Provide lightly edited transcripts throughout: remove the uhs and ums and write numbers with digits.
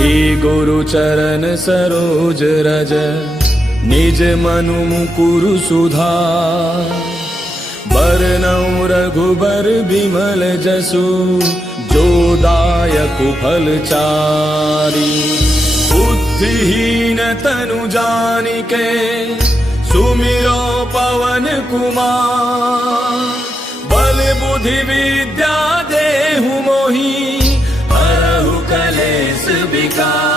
श्री गुरु चरण सरोज रज निज मनु मुकुरु सुधार। बरनउँ रघुबर बिमल जसु जो दायकु फल चारि। बुद्धिहीन तनु जानिके सुमिरो पवन कुमार। बल बुद्धि विद्या देहु मोहि हरहु कलेस विकार।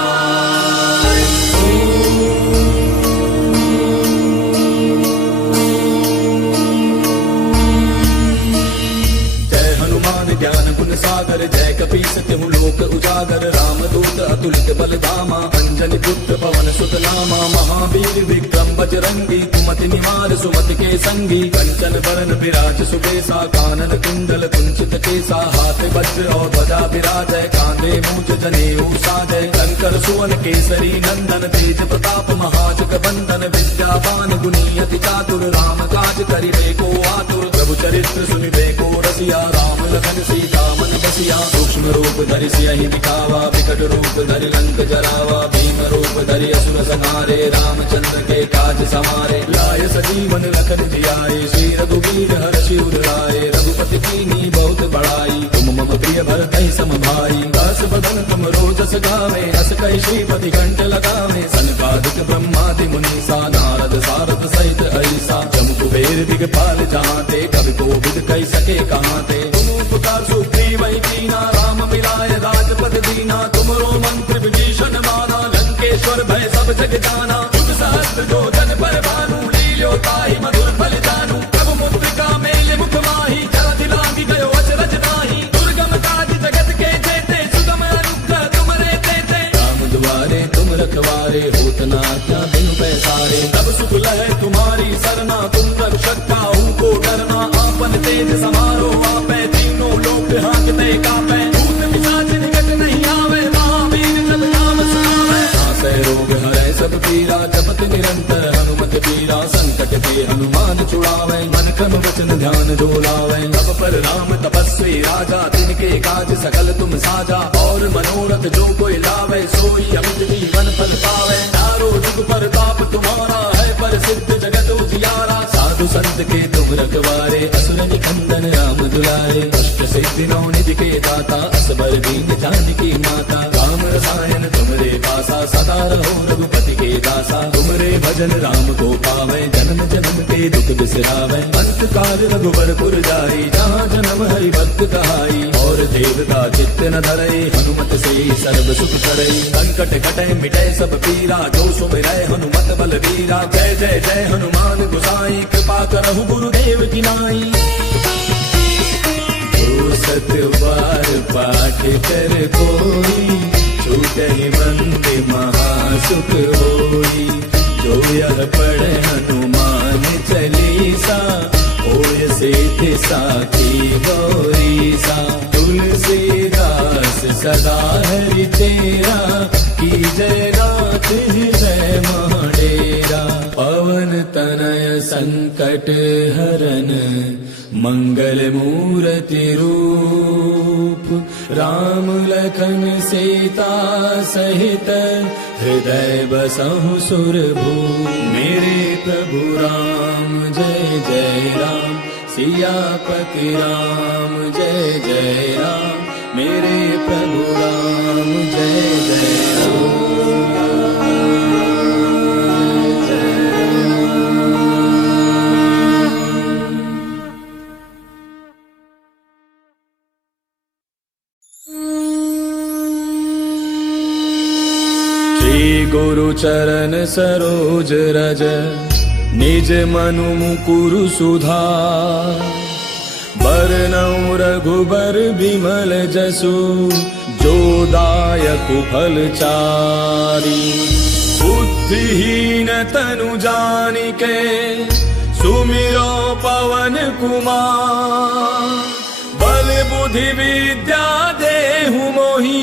ज्ञान गुण सागर जय कपीस तिहु लोक उजागर। रामदूत अतुलित बल धामा अंजनी पुत्र पवन सुत नामा। महावीर विक्रम बजरंगी कुमति निवार सुमति के संगी। कंचन बरन विराज सुबेसा कानन कुंडल कुंचित केसा। हाथ वज्र और ध्वजा विराजय कांधे मूंज जनेऊ साजय। शंकर सुवन केसरी नंदन तेज प्रताप महाजग बंदन। विद्यावान गुणी अति चातुर राम काज करिबे को आतुर। प्रभु चरित्र सुनिबे को रसिया राम लखन सीता मन बसिया। सूक्ष्म रूप धरि सियहि दिखावा विकट रूप धरि लंक जरावा। भीम रूप धरि असुर संहारे रामचंद्र के काज समारे। लाय सजीवन लखन जियाए श्री रघुवीर हर्षि उर लाए। रघुपति कीन्ही बहुत बड़ाई तुम मम प्रिय भरतहि सम भाई। दास बदन तुम रोजस गावे अस कहि श्रीपति कंठ लगावे। सनकादिक ब्रह्मादि मुनीसा नारद सारद सहित ऐसा। जम कुबेर दिगपाल जहांते कवि कोविद कहि सके कहांते। पुकार सुग्रीवहि कीना राम मिलाय राजपद दीना। तुमरो मंत्र विभीषण माना लंकेश्वर भय सब जग जाना। युग सहस्त्र जो जन पर भानु लील्यो ताहि मधुर फल जानू। प्रभु मुद्रिका मेल मुख माहि जलधि लांघि गयो अचरज ताहि। दुर्गम काज जगत के जेते सुगम अनुग्रह तुमरे तेते। राम दुआरे तुम रखवारे होत न आज्ञा बिनु पैसारे। तब सुख लहै तुम्हारी सरना तुम रक्षक काहू को डरना। आपन तेज समारो आपै लोक हांकते कांपे। भूत पिशाच निकट नहीं आवे महावीर जब नाम सुनावे। नासै रोग हरै सब पीरा जपत निरंतर हनुमत पीरा। संकट ते हनुमान छुड़ावे मन क्रम वचन ध्यान जो लावे। तब पर राम तपस्वी राजा तिनके काज सकल तुम साजा। और मनोरथ जो कोई लावे सोई अमित जीवन फल पावे। चारों जुग परताप तुम्हारा है प्रसिद्ध जगत उजियारा। साधु संत के तुम रखवारे असुर निकंदन राम दुलारे। अष्ट सिद्धि नौ निधि के दाता असबर दीन जानकी माता। राम रसायन तुमरे पासा सदा रहो रघुपति के दासा। तुमरे भजन राम को पावे जन्म जन्म के दुख बिसरावे। अंत काल रघुबर पुर जाई जहाँ जन्म हरि भक्त कहाई। और देवता चित्त न धरई हनुमत से सर्व सुख करई। संकट कटै मिटै सब पीरा जो सुमिरै हनुमत बल वीरा। जय जय जय हनुमान गोसाई कृपा करहु गुरुदेव की नाई। सत बार पाठ कर कोई छूटहि मंद महासुख होई। जो यह पढ़े हनुमान चालीसा होय सिद्धि साखी गौरीसा। तुलसीदास सदा हरि तेरा की जय नाथ हृदय महडेरा। पवन तनय संकट हरन मंगल मूर्ति रूप। राम लखन सीता सहित हृदय बसहु सुरभूप। मेरे प्रभु राम जय जय राम सियापति राम जय जय राम। मेरे प्रभु राम जय जय राम। गुरु चरण सरोज रज निज मनु मुकुरु सुधार। बरनउँ रघुबर बिमल जसु जो दायकु फल चारि। बुद्धिहीन तनु जानिके सुमिरो पवन कुमार। बल बुद्धि विद्या देहु मोहि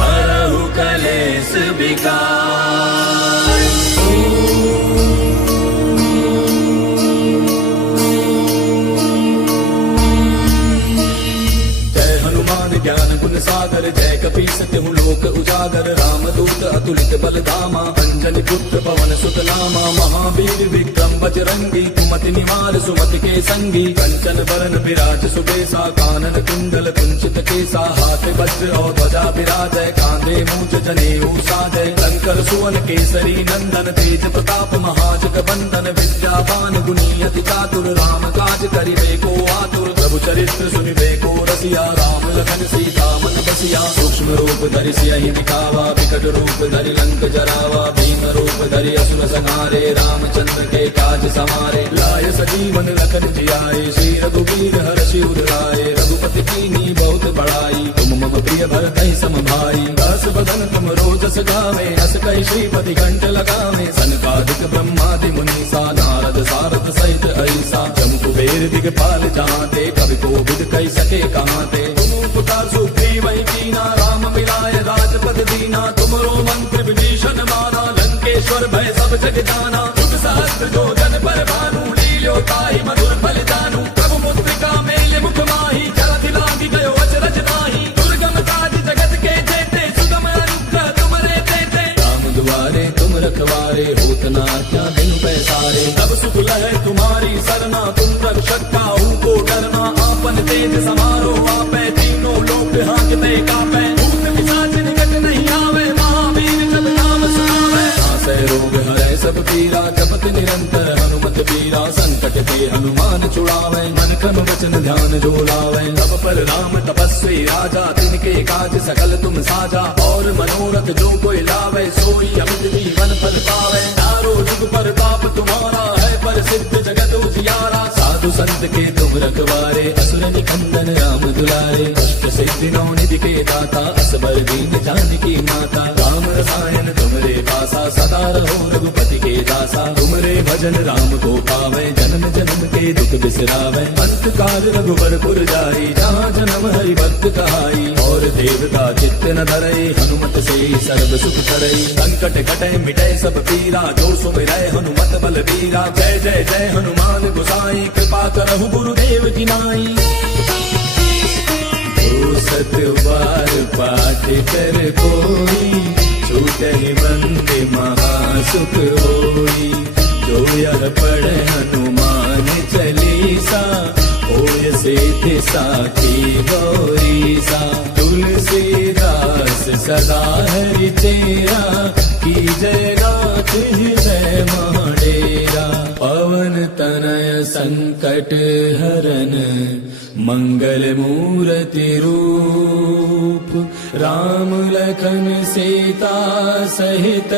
हरहु कलेस विकार। जय हनुमान ज्ञान गुण सागर जय कपीस तिहु लोक उजागर रामदूत अतुलित बल धामा अंजनी पुत्र पवन सुत नामा महावीर विक्रम बजरंगी कुमति निवार सुमति के संगी कंचन बरन विराज सुबेसा कानन कुंडल कुंचित केसा हाथ वज्र और ध्वजा विराजय कांधे मूंज जनेऊ साजय शंकर सुवन केसरी नंदन तेज प्रताप महाजग बंदन विद्यावान गुणी अति चातुर राम काज करिबे को आतुर प्रभु चरित्र सुनिबे को रसिया राम लखन सीता मन बसिया सूक्ष्म रूप धरि सियहि दिखावा विकट रूप धरि लंक जरावा भीम रूप धरि असुर संहारे रामचंद्र के काज समारे लाय सजीवन लखन जियाए श्री रघुवीर हर्षि उर लाए रघुपति कीन्ही बहुत बड़ाई तुम मम प्रिय भरतहि सम भाई दास बदन तुम रोजस गावे अस कहि श्रीपति कंठ लगावे सनकादिक ब्रह्मादि मुनीसा नारद सारद सहित ऐसा जम कुबेर दिगपाल जाते कवि कोविद कहि सके कहाते तुम उपकार सुग्रीव कीना राम मिलाय राजपद दीना तुमरो मंत्र विभीषण माना लंकेश्वर भय सब जग जाना जुग सहस्त्र जो जन पर भानु लील्यो ताहि मधुर फल जानू प्रभु मुद्रिका मेल मुख माही जलधि लागी गयो अचरज माही दुर्गम काज जगत के जेते सुगम अनुग्रह तुमरे तेते राम दुआरे तुम रखवारे होत न आज्ञा बिनु पैसारे तब सुख लहै तुम्हारी सरना तुम रक्षक काहू को डरना आपन तेज समारो आपै तीनों लोक हांकते कापै भूत पिशाच निकट नहीं आवे महावीर जब नाम सुनावे नासै रोग हरै सब पीरा जपत निरंतर हनुमत पीरा संकट ते हनुमान छुड़ावे मन क्रम वचन ध्यान जो लावे तब पर राम तपस्वी राजा तिनके काज सकल तुम साजा और मनोरथ जो कोई लावे सोई अमित जीवन फल पावे चारों जुग पर ताप तुम्हारा है पर सिद्ध जगत उजियारा साधु संत के तुम रखवारे असुर निकंदन राम दुलारे अष्ट सिद्धि नौ निधि के दाता असबर दीन जानकी माता राम रसायन तुमरे पासा सदा रहो रघुपति के दासा तुमरे भजन राम को पावे जन्म जन्म के दुख बिसरावे अंत काल रघुबर पुर जाई जहाँ जन्म हरि भक्त कहाई और देवता चित्त न धरई हनुमत से सर्व सुख करई संकट कटै मिटै सब पीरा जो सुमिरै हनुमत बल बीरा जय जय जय हनुमान गोसाई कृपा करहु गुरुदेव की नाई सत बार पाठ कर कोई छूटहि बंदे महासुख होई जो यह पढ़े हनुमान चालीसा होय सिद्धि साखी गौरीसा तुलसीदास सदा हरि तेरा की जय नाथ हृदय महाडेरा पवन तनय संकट हरन मंगल मूर्ति रूप राम लखन सीता सहित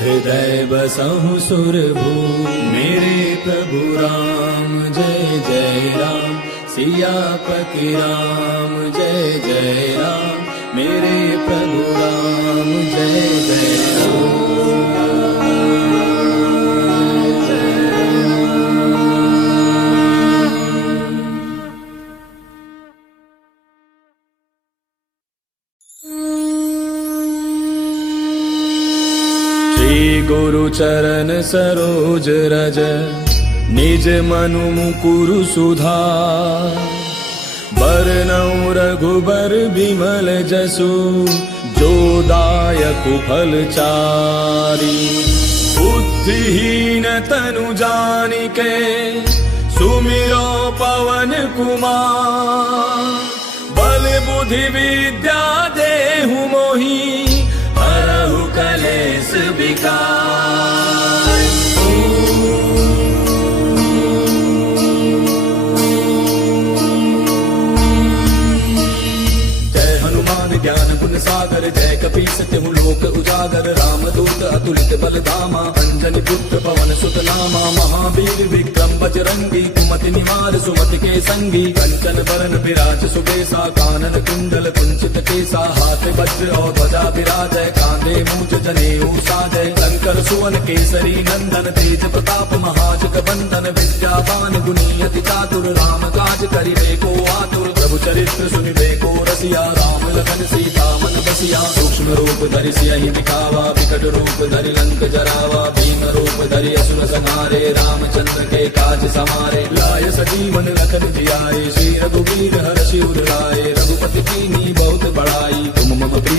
हृदय बसहु सुरभूप मेरे प्रभु राम जय जय राम सियापति राम जय जय राम मेरे प्रभु राम जय जय राम गुरु चरण सरोज रज निज मनु मुकुरु सुधार बरनउँ रघुबर बिमल जसु जो दायक फल चारि बुद्धिहीन तनु जानिके सुमिरो पवन कुमार बल बुद्धि विद्या देहु मोहि हरहु कलेश विकार जय हनुमान ज्ञान गुण सागर जय कपीस तिहु लोक उजागर रामदूत अतुलित बल धामा अंजनी पुत्र पवन सुत नामा महावीर विक्रम बजरंगी कुमति निवार सुमति के संगी कंचन बरन विराज सुबेसा कानन कुंडल कुंचित केसा हाथ वज्र और ध्वजा विराजय कांधे मूंज जनेऊ साजय शंकर सुवन केसरी नंदन तेज प्रताप महाजग बंदन विद्यावान गुणी अति चातुर राम काज करिबे को आतुर प्रभु चरित्र सुनिबे को रसिया राम लखन सीता मन बसिया सूक्ष्म रूप धरि सियहि दिखावा विकट रूप धरि लंक जरावा भीम रूप धरि असुर संहारे रामचंद्र के काज समारे लाय सजीवन लखन जियाए श्री रघुवीर हर्षि उर लाए रघुपति कीन्ही बहुत बड़ाई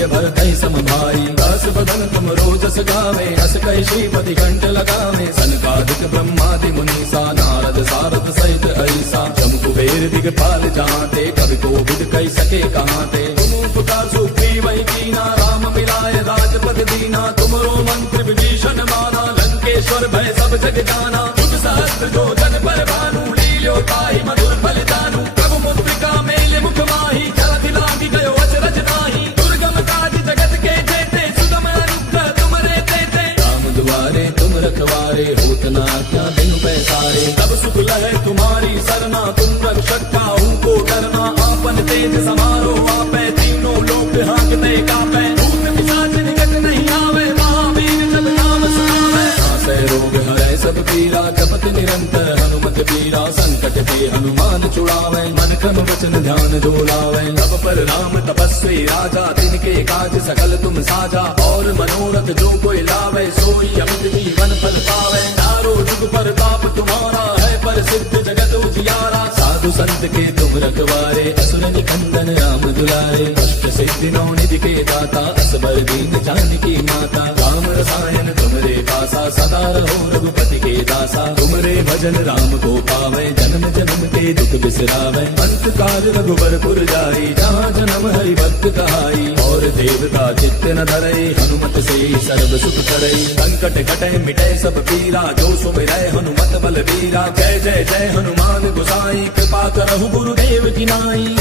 भरतहि सम भाई। दास बदन तुम रोजस गावे, अस कहि श्रीपति कंठ लगावे। सनकादिक ब्रह्मादि मुनीसा, नारद सारद सहित ऐसा। जम कुबेर दिगपाल जहांते, कवि कोविद कहि सके कहांते। तुम उपकार सुग्रीवहि कीना, राम मिलाए राजपद दीना। तुमरो मंत्र विभीषण माना, लंकेश्वर भय सब जग जाना। तुझ सहस्त्र जो जन पर भानु, लील्यो ताहि मधुर फल जानू। प्रभु मुद्रिका मेल मुख माही, जलधि लागी गयो अचरज नाही। दुर्गम काज जगत के जेते, सुगम अनुग्रह तुमरे तेते। राम दुआरे तुम रखवारे, होत न आज्ञा बिनु पैसारे। तब सुख लहै तुम्हारी सरना, तुम रक्षक काहू को डरना। आपन तेज समारो आपै, तीनों लोक हांकते कापै। भूत पिशाच निकट नहीं आवे, महावीर जब नाम सुनावे। नासै रोग हरै सब पीरा, जपत निरंतर हनुमत पीरा। संकट ते हनुमान छुड़ावे, मन क्रम वचन ध्यान जो लावे। तब पर राम तपस्वी राजा, तिनके काज सकल तुम साजा। और मनोरथ जो कोई लावे, सोई अमित जीवन फल पावे। चारों जुग प्रताप तुम्हारा है, प्रसिद्ध जगत उजियारा। साधु संत के तुम रखवारे, असुर निकंदन राम दुलारे। अष्ट सिद्धि नौ निधि के दाता, असबर दीन जानकी माता। राम रसायन तुमरे पासा, सदा रहो रघुपति के दासा। तुमरे भजन राम को पावे, जन्म जन्म के दुख बिसरावे। अंत काल रघुबरपुर जाई, जहाँ जन्म हरि भक्त कहाई। और देवता चित्त न धरई, हनुमत से सर्व सुख करई। संकट कटै मिटै सब पीरा, जो सुमिरै हनुमत बल वीरा। जय जय जय हनुमान गोसाई, कृपा करहु गुरुदेव की नाई।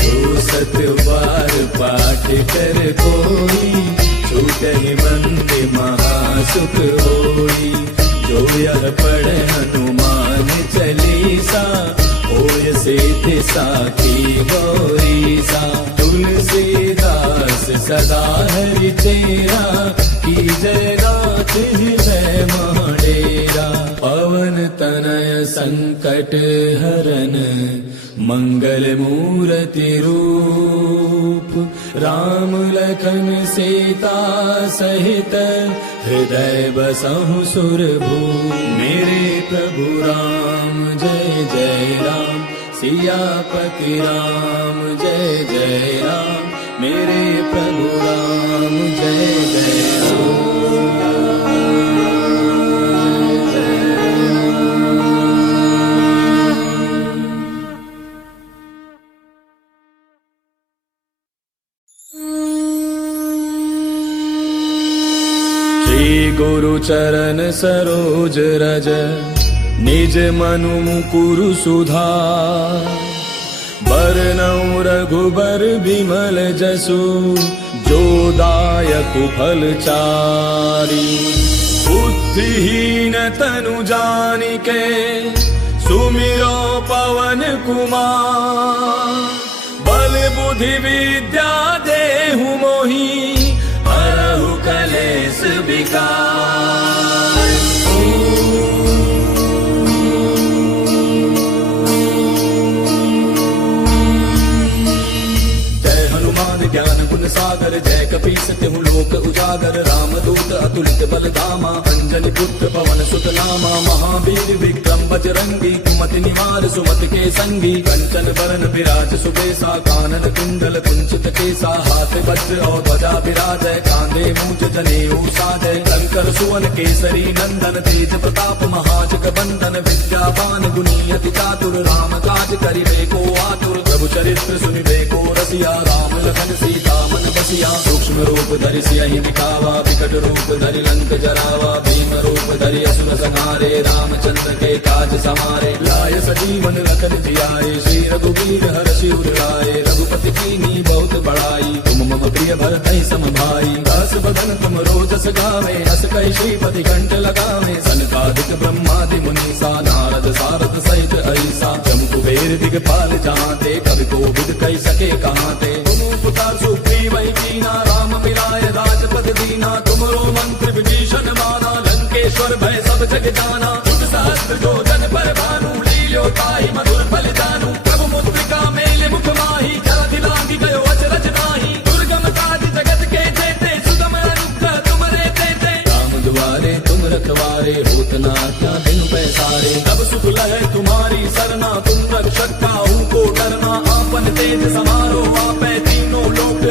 जो सत बार पाठ कर कोई, छूटहि मंद महासुख होई। जो यह पढ़े हनुमान चालीसा, होय सिद्धि साखी गौरीसा। तुलसीदास सदा हरि चेरा, की जय नाथ हृदय महडेरा। पवन तनय संकट हरन, मंगल मूर्ति रूप। राम लखन सीता सहित, हृदय बसहु सुरभूप। मेरे प्रभु राम जय जय राम, सियापति राम जय जय राम। मेरे प्रभु राम जय जय राम। गुरु चरण सरोज रज, निज मनु मुकुरु सुधार। बरनउँ रघुबर बिमल जसु, जो दायक फल चारि। बुद्धिहीन तनु जानिके, सुमिरो पवन कुमार। बल बुद्धि विद्या देहु मोहि, हरहु कलेश विकार। जय हनुमान ज्ञान गुण सागर, जय कपीस तिहु लोक उजागर। रामदूत अतुलित बल धामा, अंजनी पुत्र पवन सुत नामा। महावीर विक्रम बजरंगी, कुमति निवार सुमति के संगी। कंचन बरन विराज सुबेसा, कानन कुंडल कुंचित केसा। हाथ वज्र और ध्वजा विराजय, कांधे मूंज जनेऊ साजय। शंकर सुवन केसरी नंदन, तेज प्रताप महाजग बंदन। विद्यावान गुणी अति चातुर, राम काज करिबे को आतुर। प्रभु चरित्र सुनिबे को रसिया, राम लखन सीता मन बसिया। सूक्ष्म रूप धरि सियहि दिखावा, विकट रूप धरि लंक जरावा। भीम रूप धरि असुर संहारे, रामचंद्र के काज समारे। लाय सजीवन लखन जियाए, श्री रघुवीर हर्षि उर लाए। रघुपति कीन्ही बहुत बड़ाई, तुम मम प्रिय भरतहि सम भाई। दास बदन तुम रोजस गावे, अस कहि श्रीपति कंठ लगावे। सनकादिक ब्रह्मादि मुनीसा, नारद सारद सहित ऐसा। जम कुबेर दिगपाल जहांते, कवि कोविद कहि सके कहांते। तुम उपकार सुग्रीवहि कीना, राम मिलाए राजपद दीना। तुमरो मंत्र विभीषण माना, लंकेश्वर भय सब जग जाना। तुझ सहस्त्र जो जन पर भानु, लील्यो ताहि मधुर फल जानू। प्रभु मुद्रिका मेल मुख माही, जलधि लागी गयो अचरज नाही। दुर्गम काज जगत के जेते, सुगम अनुग्रह तुमरे तेते। राम दुआरे तुम रखवारे, होत न आज्ञा बिनु पैसारे। तब सुख लहै तुम्हारी सरना, तुम रक्षक काहू को डरना। आपन तेज समारो आपै, तीनों लोक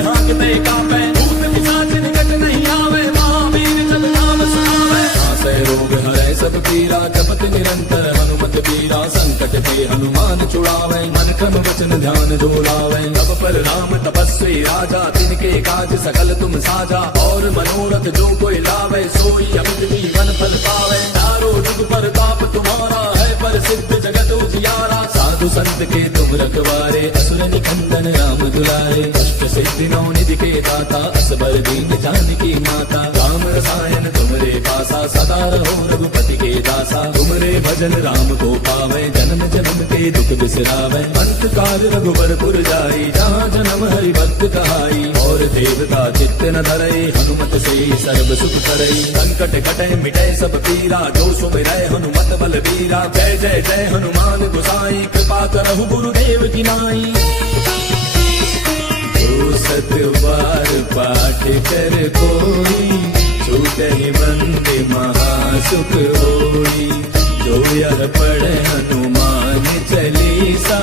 छुड़ावे, मन क्रम वचन ध्यान जो लावे। तब पर राम तपस्वी राजा, तिनके काज सकल तुम साजा। और मनोरथ जो कोई लावे, सोई अमित जीवन फल पावे। चारों जुग परताप तुम्हारा है, पर सिद्ध जगत उजियारा। साधु संत के तुम रखवारे, असुर निकंदन राम दुलारे। अष्ट सिद्धि नौ निधि के दाता, असबर दीन जानकी माता। राम रसायन तुमरे पासा, सदा रहो रघुपति के दासा। तुमरे भजन राम को पावे, जन्म जन्म के दुख बिसरावे। अंत काल रघुबर पुर जाई, जहाँ जन्म हरि भक्त कहाई। और देवता चित्त न धरई, हनुमत से सर्व सुख करई। संकट कटे मिटे सब पीरा, जो सुमिरै हनुमत बल बीरा। जय जय जय हनुमान गोसाई, कृपा करहु गुरुदेव की नाई। जो सत बार पाठ कर कोई, छूटहि बंदे महासुख होई। जो यह पढ़े हनुमान चालीसा,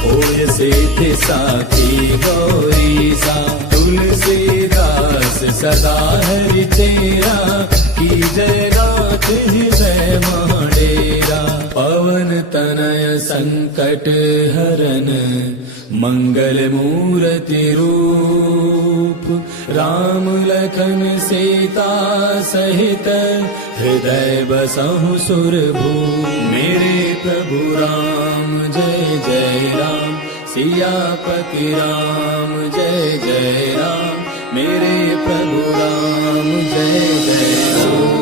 होय सिद्ध साखी गौरीसा। तुलसीदास सदा हरि तेरा, की जय नाथ हृदय महडेरा। पवन तनय संकट हरन, मंगल मूर्ति रूप। राम लखन सीता सहित, हृदय बसहु सुरभूप। मेरे प्रभु राम जय जय राम, सियापति राम जय जय राम। मेरे प्रभु राम जय जय राम।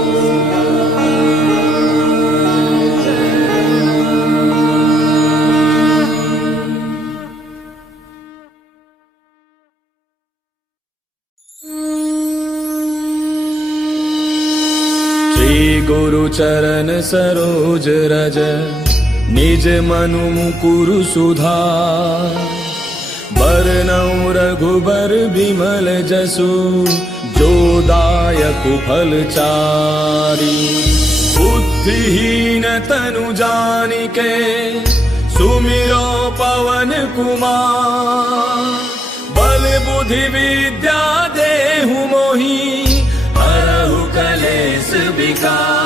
गुरु चरण सरोज रज, निज मनु मुकुरु सुधार। बरनउँ रघुबर बिमल जसु, जो दायक फल चारि। बुद्धिहीन तनु जानिके, सुमिरो पवन कुमार। बल बुद्धि विद्या देहु मोहि, हरहु कलेश विकार।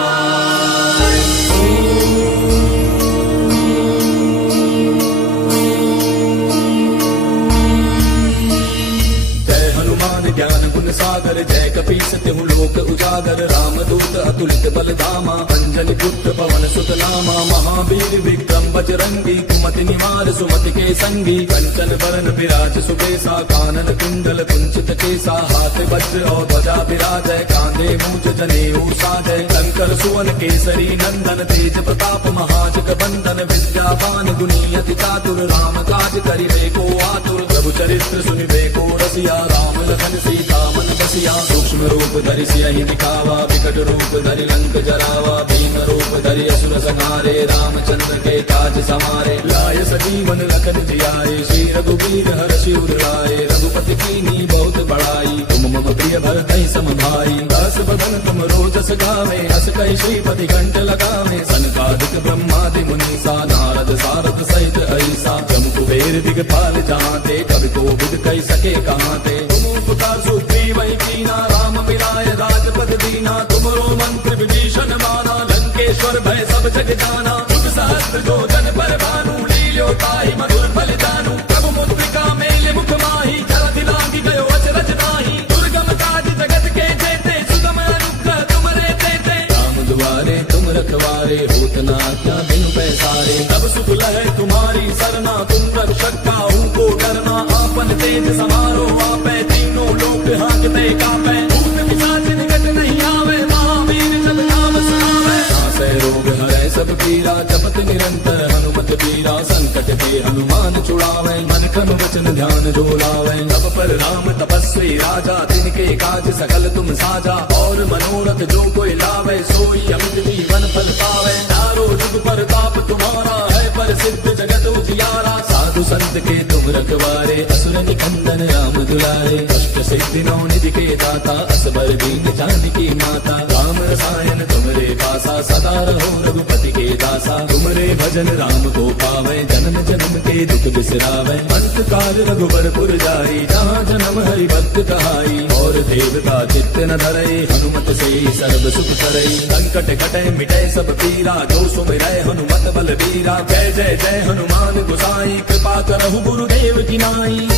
जय हनुमान ज्ञान गुण सागर, जय कपीस तिहु लोक उजागर। रामदूत अतुलित बल धामा, अंजनी पुत्र पवन सुत नामा। महावीर विक्रम बजरंगी, कुमति निवार सुमति के संगी। कंचन बरन विराज सुबेसा, कानन कुंडल कुंचित केसा। हाथ वज्र और ध्वजा विराजय, कांधे मूंज जनेऊ साजय। शंकर सुवन केसरी नंदन, तेज प्रताप महाजग बंदन। विद्यावान गुणी अति चातुर, राम काज करिबे को आतुर। प्रभु चरित्र सुनिबे को रसिया, राम लखन सीता मन बसिया। सूक्ष्म रूप धरि सियहि दिखावा, विकट रूप धरि लंक जरावा। भीम रूप धरि असुर संहारे, रामचंद्र के काज समारे। लाय सजीवन लखन जियाए, श्री रघुबीर हरषि उर लाए। रघुपति कीन्ही बहुत बड़ाई, तुम मम प्रिय भरतहि सम भाई। दास बदन तुम रोजस गावे, हस कहि श्रीपति कंठ लगावे। सनकादिक ब्रह्मादि मुनीसा, नारद सारद सहित अहिसा। जम कुबेर दिगपाल जहाते, कवि कोविद कहि सके कहाते। तुम उपकार सुग्रीवहि कीना, राम मिलाय राजपद दीना। तुमरो मंत्र विभीषण माना, लंकेश्वर भय सब जग जाना। जुग सहस्त्र जो जन पर भानु, लील्यो ताहि मधुर फल जानू। प्रभु मुद्रिका मेले मुख माहि, जलधि लांघि गयो अचरज नाहि। दुर्गम काज जगत के जेते, सुगम अनुग्रह तुमरे तेते। राम दुआरे तुम रखवारे, होत न आज्ञा बिनु पैसारे। तब सुख लहै तुम्हारी सरना, तुम रक्षक काहू को डरना। आपन तेज समारो आपै, तीनों लोक हांकते कांपै। भूत पिशाच निकट नहीं आवे, महावीर जब नाम सुनावे। नासै रोग हरै सब पीरा, जपत निरंतर हनुमत बीरा। संकट ते हनुमान छुड़ावे, मन क्रम वचन ध्यान जो लावे। तब पर राम तपस्वी राजा, तिनके काज सकल तुम साजा। और मनोरथ जो कोई लावे, सोई अमित जीवन फल पावे। चारों जुग परताप तुम्हारा है, पर सिद्ध जगत उजियारा। साधु संत के तुम रखवारे, असुर निकंदन राम दुलारे। अष्ट सिद्धि नौ निधि के दाता, असबर दीन जानकी माता। राम रसायन तुमरे पासा, सदा रहो रघुपति के दासा। तुमरे भजन राम को पावे, जन्म जन्म के दुख बिसरावे। अंत काल रघुबर पुर जाई, जहाँ जन्म हरि भक्त कहाई। और और देवता चित्त न धरई हनुमत से सर्व सुख करई। संकट कटे मिटे सब पीरा जो सुमिरै हनुमत बल बीरा। जय जय जय हनुमान गोसाई कृपा करहु गुरुदेव की नाई।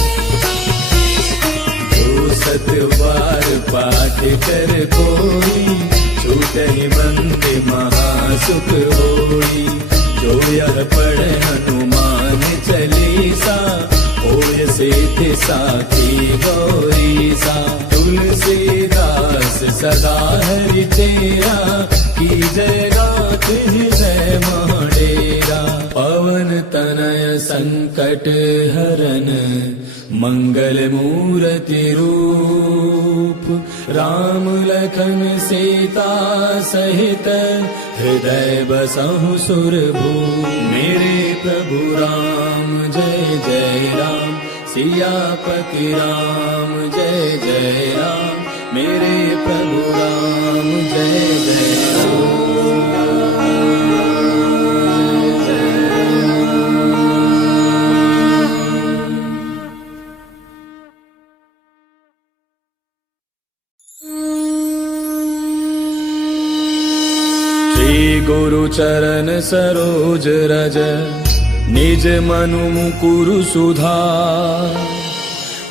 जो सत बार पाठ कर कोई छूटहि बंदे महासुख होई। जो यह पढ़े हनुमान चालीसा होय सिद्धि साखी गौरीसा। तुलसीदास सदा हरि चेरा की जय गात हृदय महडेरा। पवन तनय संकट हरन मंगल मूर्ति रूप। राम लखन सीता सहित हृदय बसहु सुरभूप। मेरे प्रभु राम जय जय राम सियापति राम जय जय राम। मेरे प्रभु राम जय जय गुरु चरण सरोज रज निज मनु मुकुरु सुधार।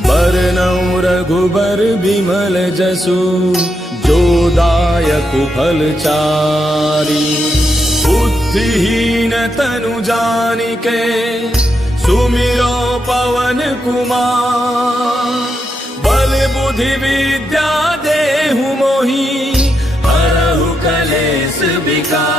बरनउँ रघुबर बिमल जसु जो दायक फल चारि। बुद्धिहीन तनु जानिके सुमिरो पवन कुमार। बल बुद्धि विद्या देहु मोहि हरहु कलेश विकार।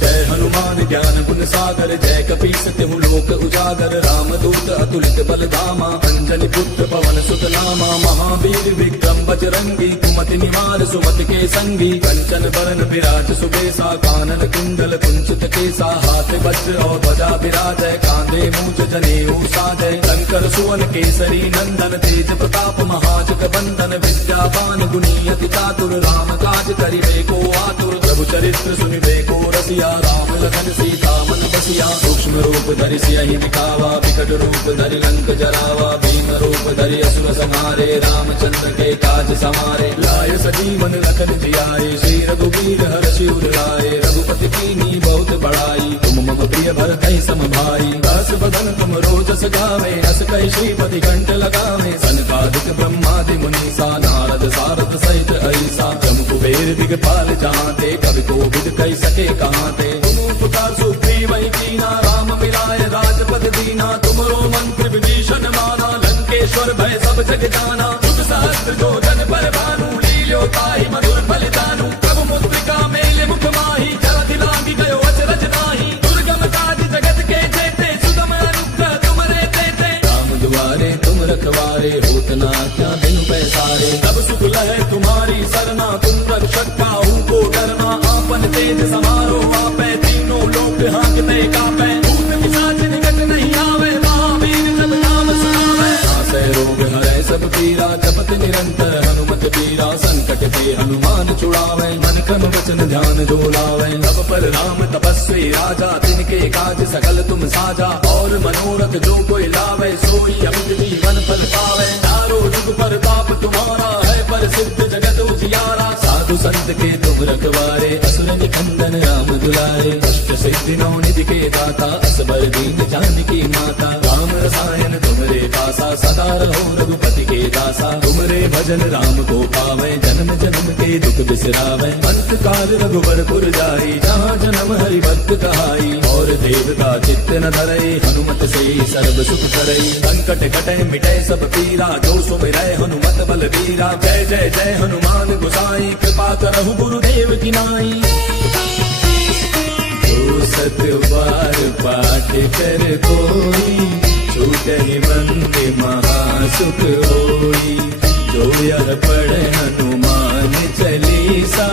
जय हनुमान ज्ञान गुण सागर जय कपीस तिहु लोक उजागर। रामदूत अतुलित बल धामा अंजनी पुत्र पवन सुत नामा। महावीर विक्रम बजरंगी कुमति निवार सुमति के संगी। कंचन बरन विराज सुबेसा कानन कुंडल कुंचित केसा। हाथ वज्र और ध्वजा विराजय कांधे मूंज जनेऊ साजय। शंकर सुवन केसरी नंदन तेज प्रताप महाजग बंदन। विद्यावान गुणी अति चातुर राम काज करिबे को आतुर। प्रभु चरित्र सुनिबे को रसिया राम लखन सीता मन बसिया। सूक्ष्म रूप धरि सियहि दिखावा विकट रूप धरि लंक जरावा। भीम रूप धरि असुर संहारे रामचंद्र के काज समारे। लाय सजीवन लखन जियाए श्री रघुवीर हर्षि उर लाए। रघुपति कीन्ही बहुत बड़ाई तुम मम प्रिय भरतहि सम भाई। दास बदन तुम रोजस गावे अस कहि श्रीपति कंठ लगावे। सनकादिक ब्रह्मादि मुनीसा नारद सारद सहित ऐसा। जम कुबेर दिगपाल जहांते कवि कोविद कहि सके कहांते। तुम उपकार सुग्रीव कीना राम मिलाय राजपद दीना। तुमरो मंत्र विभीषण माना लंकेश्वर भय सब जग जाना। जुग सहस्त्र जो जन पर भानु लील्यो ताहि मधुर फलितानु। प्रभु मुद्रिका मेले मुख माहि जलधि लांघि गयो अचरज नाहि। दुर्गम काज जगत के जेते सुगम अनुग्रह तुमरे तेते। राम दुआरे तुम रखवारे होत न आज्ञा बिनु पैसारे। तब सुख लहै तुम्हारी सरना तुम रक्षक काहू को डरना। आपन तेज समारो आपै तीनों लोक हांकते कापै। भूत पिशाच निकट नहीं आवे महावीर जब नाम सुनावे। नासै रोग हरै सब पीरा जपत निरंतर हनुमत पीरा। संकट ते हनुमान छुड़ावे मन क्रम वचन ध्यान जो लावे। तब पर राम तपस्वी राजा तिनके काज सकल तुम साजा। और मनोरथ जो कोई लावे सोई अमित जीवन फल पावे। चारों जुग पर ताप तुम्हारा है प्रसिद्ध जगत उजियारा। साधु संत के तुम रखवारे असुर निकंदन राम दुलारे। अष्ट सिद्धि नौ निधि के दाता असबर दीन जानकी माता। राम रसायन तुमरे पासा सदा रहो रघुपति के दासा। तुमरे भजन राम को पावे जन्म जन्म के दुख बिसरावे। अंत काल रघुबर पुर जाई जहाँ जन्म हरि भक्त कहाई। और देवता चित्त न धरई हनुमत से सर्व सुख करई। संकट कटे मिटे सब पीरा जो सुमिरै हनुमत बल बीरा। जय जय जय हनुमान गोसाई कृपा करहु गुरुदेव की नाई। जो सत बार पाठ कर कोई छूटहि बंदे महासुख होई। जो यह पढ़े हनुमान चालीसा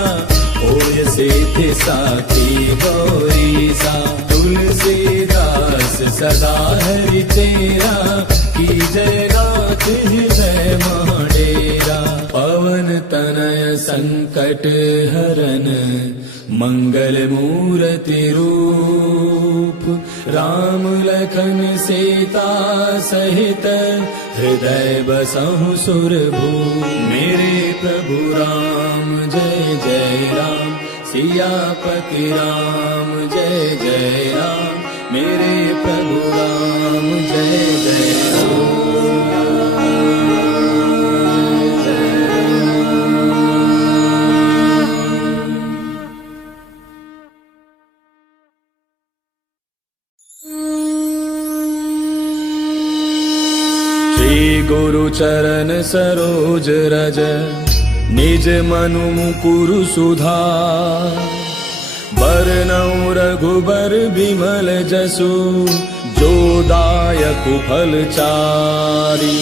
होय सिद्धि साखी गौरीसा। तुलसीदास सदा हरि चेरा की जय गात हृदय महडेरा। पवन तनय संकट हरन मंगल मूर्ति रूप राम लखन सीता सहित हृदय बसहु सुरभूप। मेरे प्रभु राम जय जय राम सियापति राम जय जय राम। मेरे प्रभु राम जय जय राम। श्री गुरु चरण सरोज रज निज मनु मुकुरु सुधार। बरनउँ रघुबर बिमल जसु जो दायक फल चारि।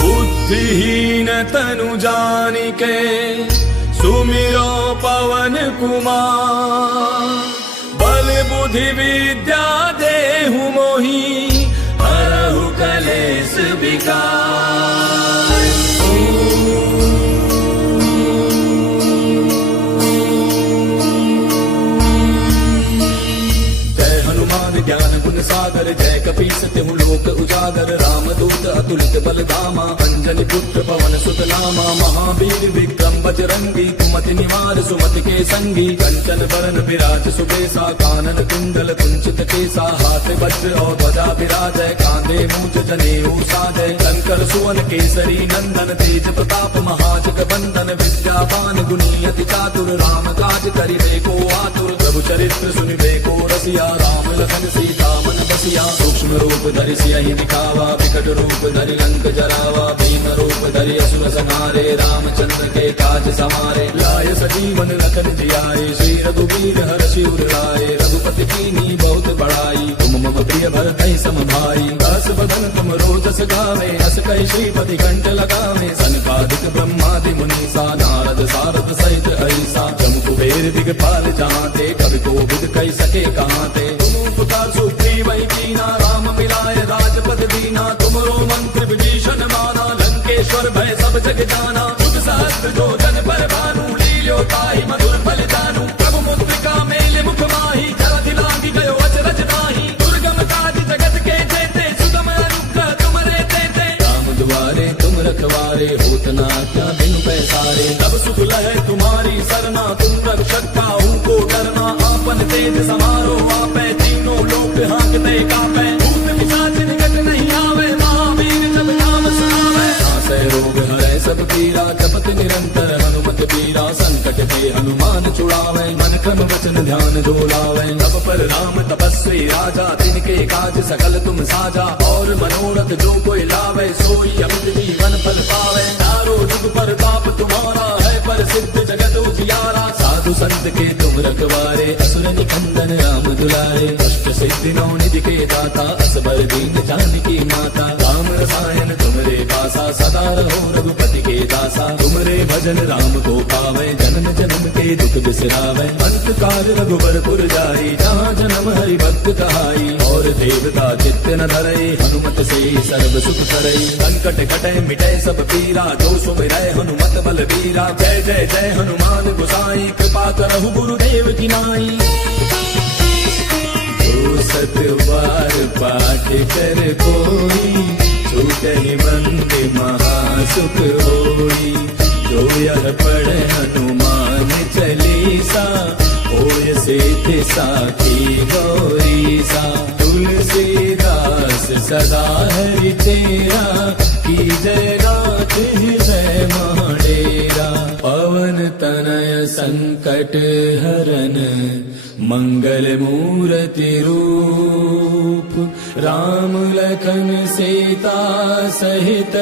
बुद्धिहीन तनु जानिके सुमिरो पवन कुमार। बल बुद्धि विद्या देहु मोहि हरहु कलेश विकार। ज्ञान गुण सागर जय कपीस तिहु लोक उजागर। रामदूत अतुलित बल धामा अंजनी पुत्र पवन सुत नामा। महावीर विक्रम बजरंगी कुमति निवार सुमति के संगी। कंचन बरन विराज सुबेसा कानन कुंडल कुंचित केसा। हाथ वज्र और ध्वजा विराजय कांधे मूंज जनेऊ साजय। शंकर सुवन केसरी नंदन तेज प्रताप महाजग बंदन। विद्यावान गुणी अति चातुर राम काज करिबे को आतुर। प्रभु चरित्र सुनिबे को रसिया राम लखन सीता मन बसिया। सूक्ष्म रूप धरि सियहि दिखावा विकट रूप धरि लंक जरावा। भीम रूप धरि असुर संहारे रामचंद्र के काज समारे। लाय सजीवन लखन जियाए श्री रघुवीर हर्षि उर लाए। रघुपति कीन्ही बहुत बड़ाई तुम मम प्रिय भरतहि सम भाई। दास बदन तुम रोजस गावे अस कहि श्रीपति कंठ लगावे। सनकादिक ब्रह्मादि मुनीसा नारद सारद सहित अहिसा। जम कुबेर दिगपाल जहांते कवि कोविद कहि सके कहांते। पुकार सुग्रीव वही कीना राम मिलाए राजपद दीना। तुमरो मंत्र विभीषण माना लंकेश्वर भय सब जग जाना। युग सहस्त्र जो जन पर भानु लील्यो ताहि मधुर फल जानू। प्रभु मुद्रिका मेले मुख माही जलधि लांघि गयो अचरज नाही। दुर्गम काज जगत के जेते सुगम अनुग्रह तुमरे तेते। राम दुआरे तुम रखवारे होत न आज्ञा बिनु पैसारे। तब सुख लहै तुम्हारी सरना तुम रक्षक काहू को डरना। आपन तेज समारो आपै तीनों लोक हांकते कापै। भूत पिशाच निकट नहीं आवे महावीर जब नाम सुनावे। नासै रोग हरै सब पीरा जपत निरंतर हनुमत बीरा। संकट ते हनुमान छुड़ावे मन क्रम वचन ध्यान जो लावे। तब पर राम तपस्वी राजा तिनके काज सकल तुम साजा। और मनोरथ जो कोई लावे सोई अमित जीवन फल पावे। चारों जुग पर ताप तुम्हारा है प्रसिद्ध जगत उजियारा। साधु संत के तुम रखवारे असुर निकंदन राम दुलारे। अष्ट सिद्धि नौ निधि के दाता असबर दीन जानकी माता। राम रसायन तुमरे पासा सदा रहो रघुपति के दासा। तुमरे भजन राम को पावे जन्म जन्म के दुख बिसरावे। अंत काल रघुबर पुर जाई जहाँ जन्म हरि भक्त कहाई। और देवता चित्त न धरई हनुमत से सर्व सुख करई। संकट कटै मिटै सब पीरा जो सुमिरै हनुमत बल बीरा। जय जय जय हनुमान गोसाई कृपा करहु गुरुदेव की नाई। जो सत बार पाठ कर कोई छूटहि बंदे महासुख होई। जो यह पढ़े हनुमान चालीसा होय सिद्धि साखी गौरीसा। तुलसीदास सदा हरि तेरा की जय नाथ हृदय महाडेरा। पवन तनय संकट हरन मंगल मूर्ति रूप राम लखन सीता सहित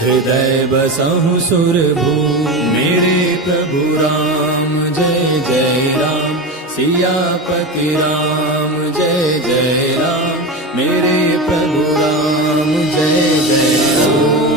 हृदय बसहु सुरभूप। मेरे प्रभु राम जय जय राम सियापति राम जय जय राम। मेरे प्रभु राम जय जय राम।